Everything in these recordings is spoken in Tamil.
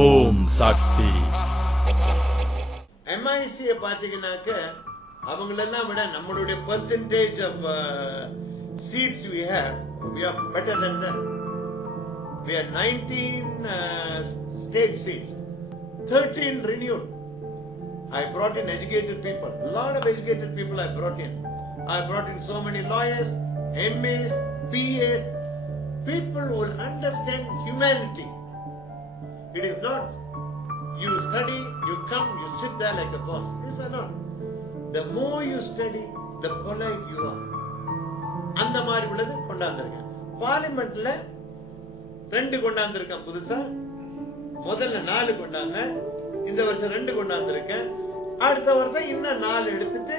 ஓம் சக்தி. MIC பாத்தீங்கன்னாக்க அவங்களெல்லாம் விட நம்மளுடைய percentage of seats we are better than them. We are 19 state seats, 13 renewed. I brought in educated people, a lot of educated people I brought in. I brought in so many lawyers, MAs, PAs, people who will understand humanity. It is not you study, you come, you sit there like a boss. These are not. The more you study, the polite you are. அந்த மாதிரி உள்ளது கொண்டாந்துருக்கேன். பார்லிமெண்ட்ல 2 கொண்டாந்துருக்கேன் புதுசா. முதல்ல 4 கொண்டாந்தேன். இந்த வருஷம் 2 கொண்டாந்துருக்கேன். அடுத்த வருஷம் இன்னும் 4 எடுத்துட்டு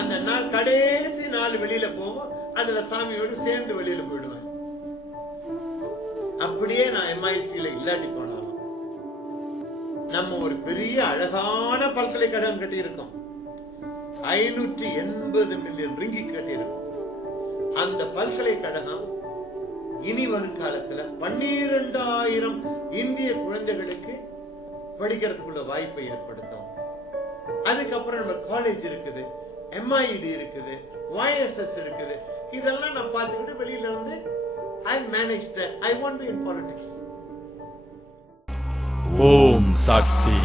அந்த கடைசி 4 வெளியில போவோம். அதுல சாமியோடு சேர்ந்து வெளியில போயிடுவேன். அப்படியே நான் MICல இல்லாட்டி போனாலும் நம்ம ஒரு பெரிய அழகான பல்கலைக்கழகம் கட்டி இருக்கோம். 580 மில்லியன் ரிங்கி கட்டி இருக்கும். அந்த பல்கலைக்கழகம் இனி வரும் காலத்துல 12,000 இந்திய குழந்தைகளுக்கு படிக்கிறதுக்குள்ள வாய்ப்பை ஏற்படுத்தும். அதுக்கப்புறம் நம்ம காலேஜ் இருக்குது, MID இருக்குது, YSS இருக்குது. இதெல்லாம் நான் பார்த்துக்கிட்டு வெளியில வந்து I manage that. I won't be in politics. Om Sakthi.